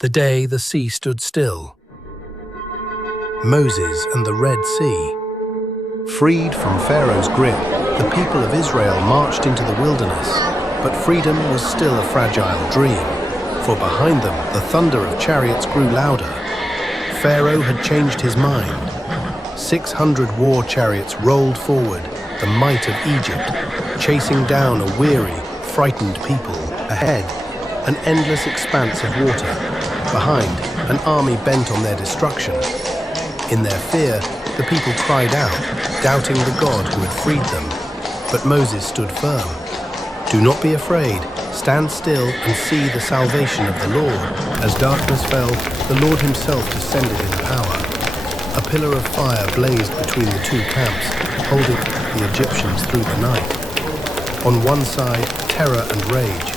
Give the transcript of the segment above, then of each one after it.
the day the sea stood still. Moses and the Red Sea. Freed from Pharaoh's grip, the people of Israel marched into the wilderness, but freedom was still a fragile dream, for behind them the thunder of chariots grew louder. Pharaoh had changed his mind. 600 war chariots rolled forward, the might of Egypt, chasing down a weary, frightened people. Ahead, an endless expanse of water. Behind, an army bent on their destruction. In their fear, the people cried out, doubting the God who had freed them. But Moses stood firm. "Do not be afraid. Stand still and see the salvation of the Lord." As darkness fell, the Lord himself descended in power. A pillar of fire blazed between the two camps, holding the Egyptians through the night. On one side, terror and rage.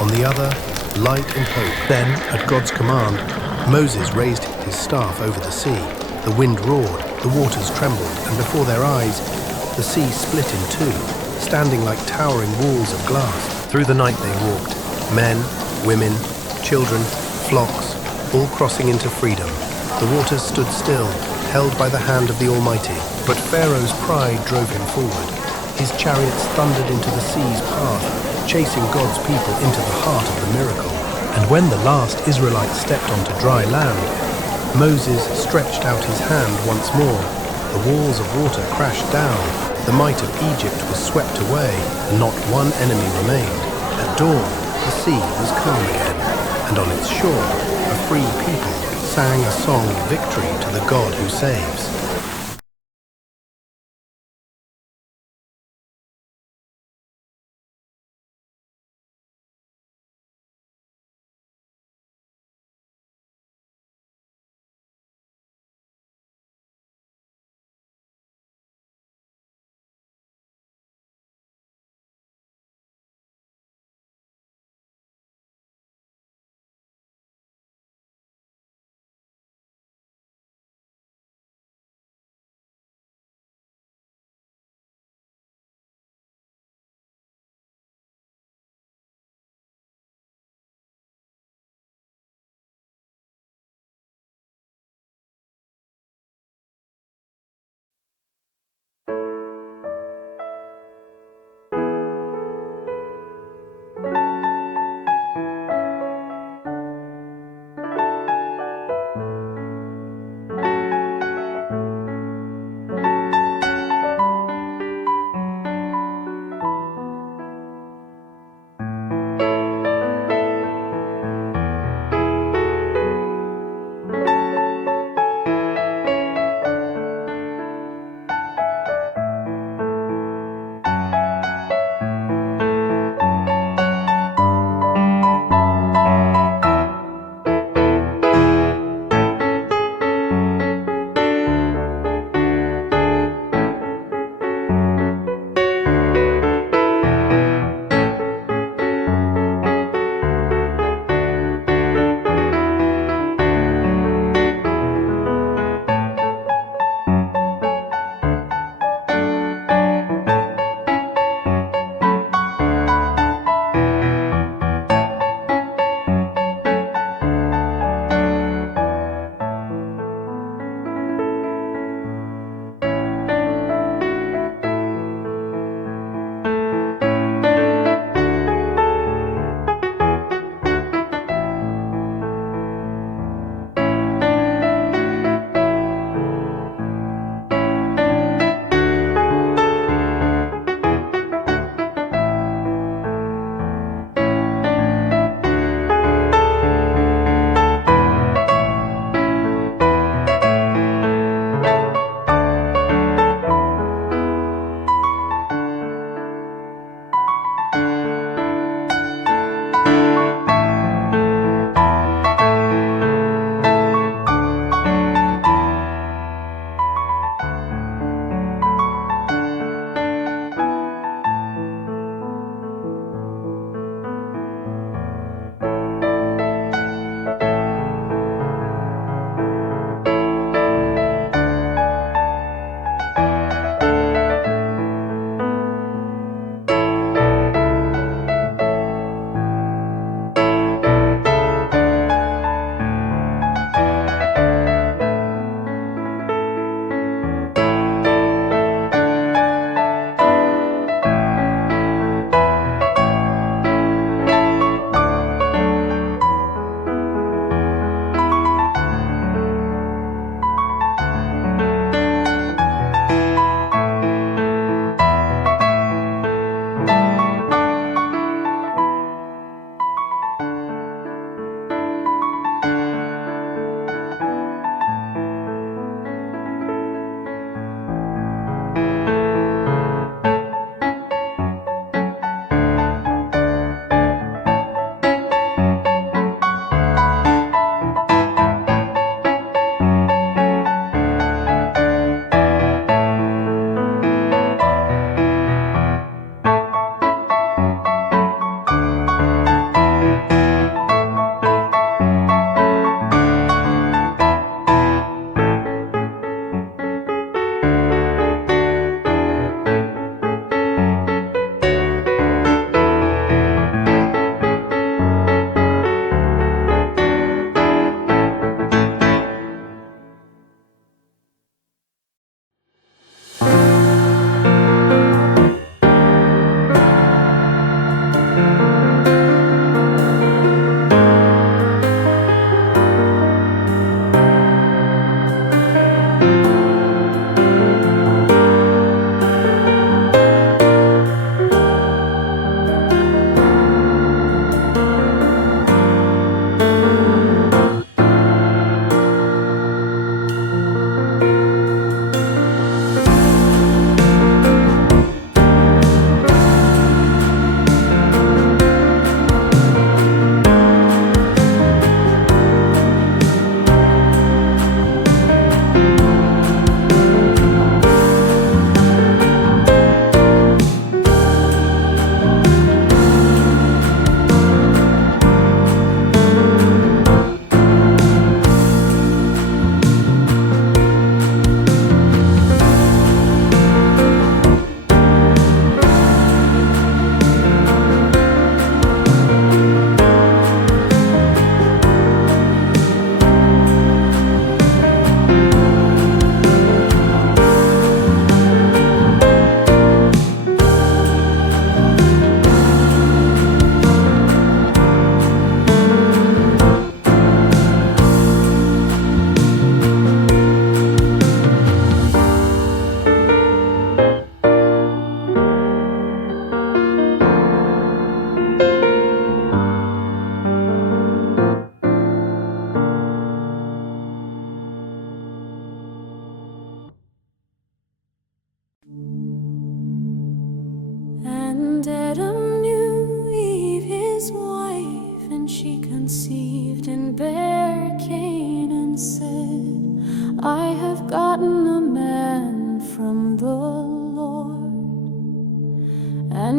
On the other, light and hope. Then, at God's command, Moses raised his staff over the sea. The wind roared, the waters trembled, and before their eyes, the sea split in two, standing like towering walls of glass. Through the night they walked, men, women, children, flocks, all crossing into freedom. The waters stood still, held by the hand of the Almighty. But Pharaoh's pride drove him forward. His chariots thundered into the sea's path, chasing God's people into the heart of the miracle. And when the last Israelite stepped onto dry land, Moses stretched out his hand once more. The walls of water crashed down. The might of Egypt was swept away, and not one enemy remained. At dawn, the sea was calm again, and on its shore, a free people sang a song of victory to the God who saves.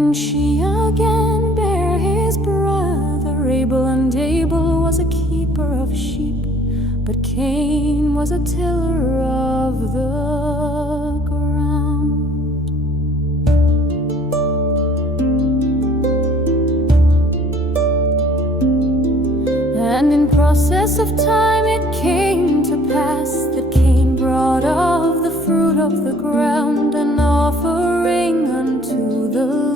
And she again bare his brother Abel, and Abel was a keeper of sheep, but Cain was a tiller of the ground. And in process of time it came to pass that Cain brought of the fruit of the ground an offering unto the Lord.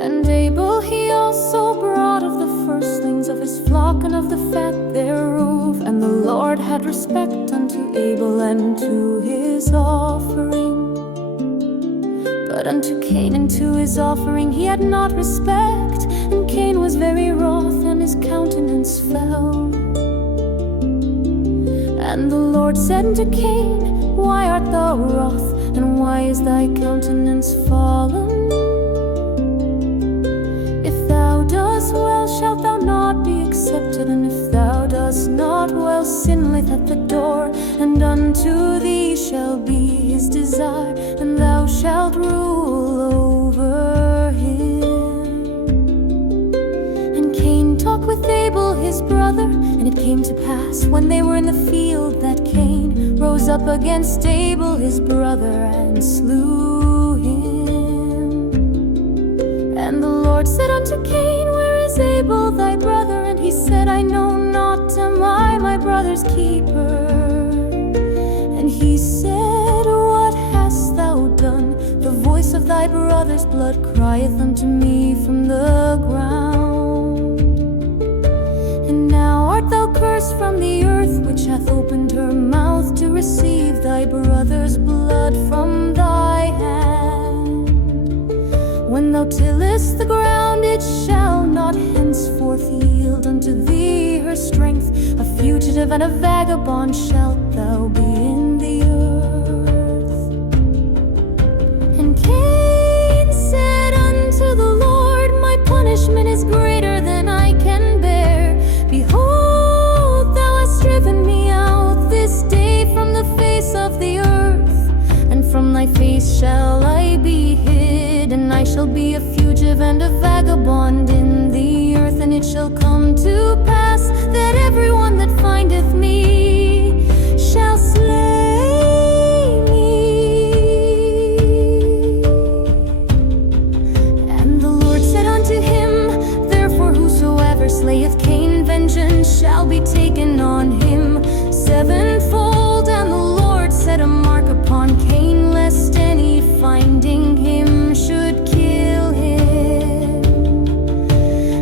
And Abel he also brought of the firstlings of his flock and of the fat thereof. And the Lord had respect unto Abel and to his offering. But unto Cain and to his offering he had not respect. And Cain was very wroth, and his countenance fell. And the Lord said unto Cain, Why art thou wroth, and why is thy countenance fallen? If thou dost well, shalt thou not be accepted, and if thou dost not well, sin lieth at the door, and unto thee shall be his desire, and thou shalt rule over him. And Cain talked with Abel his brother, and it came to pass, when they were in the field, that Cain rose up against Abel his brother, and slew him. And the Lord said unto Cain, Where is Abel thy brother? And he said, I know not, am I my brother's keeper? And he said, What hast thou done? The voice of thy brother's blood crieth unto me from the ground. And now art thou cursed from the earth, which hath opened her mouth to receive thy brother's blood from thy hand. When thou tillest the ground, it shall not henceforth yield unto thee her strength. A fugitive and a vagabond shalt thou be in the earth. And Cain said unto the Lord, My punishment is greater than I can bear. Behold, thou hast driven me out this day from the face of the earth, and from thy face shall I be hid, and I shall be a fugitive and a vagabond in the earth. And it shall come to pass that everyone that findeth me shall slay me. And the Lord said unto him, Therefore whosoever slayeth Cain, vengeance shall be taken on him sevenfold. And the Lord set a mark upon Cain, lest any finding him should kill him.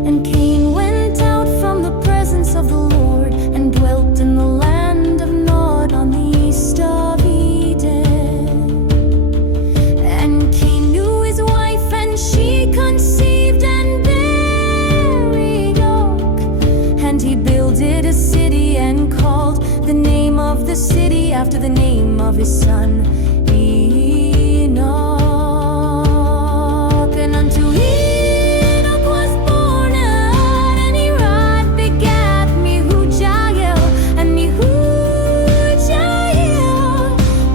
And Cain went out from the presence of the Lord, and dwelt in the land of Nod on the east of Eden. And Cain knew his wife, and she conceived and bare Enoch. And he builded a city, and called the name of the city after the name of his son Enoch. And unto Enoch was born Ad, and Irad begat Mehujael, and Mehujael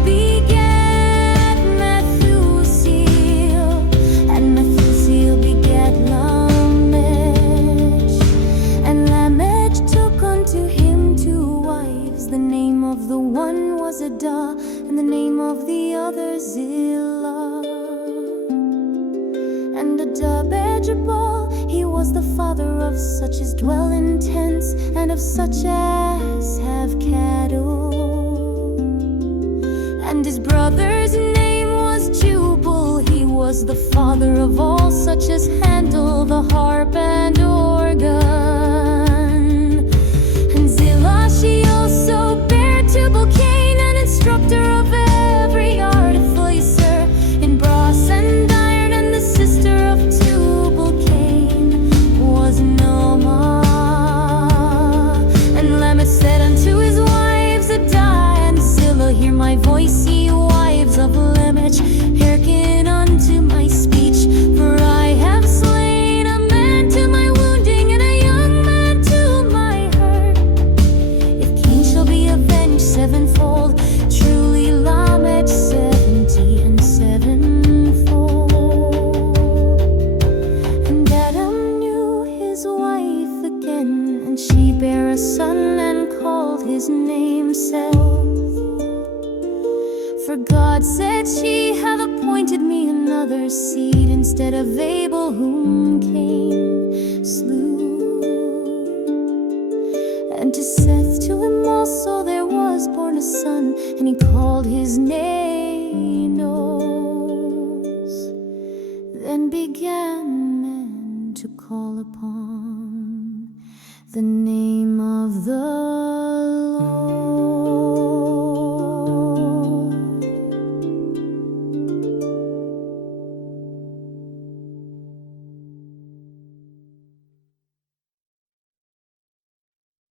begat Methusael, and Methusael begat Lamech. And Lamech took unto him two wives. The name of the one was Adah, and the name of the other Zillah. And Adah bare Jabal, he was the father of such as dwell in tents, and of such as have cattle. And his brother's name was Jubal, he was the father of all such as handle the harp and organ. And Zillah she also bare Tubal-Cain, an instructor of every artificer in brass and iron. And the sister of Tubal-Cain was Naamah. And Lamech said unto his wives, Adah and Zillah, Hear my voice, ye wives of Lamech, hearken unto my speech. For I have slain a man to my wounding, and a woman, and she bare a son and called his name Seth. For God said, she hath appointed me another seed instead of Abel, whom Cain slew. And to Seth, to him also there was born a son, and he called his name Enos. Then began men to call upon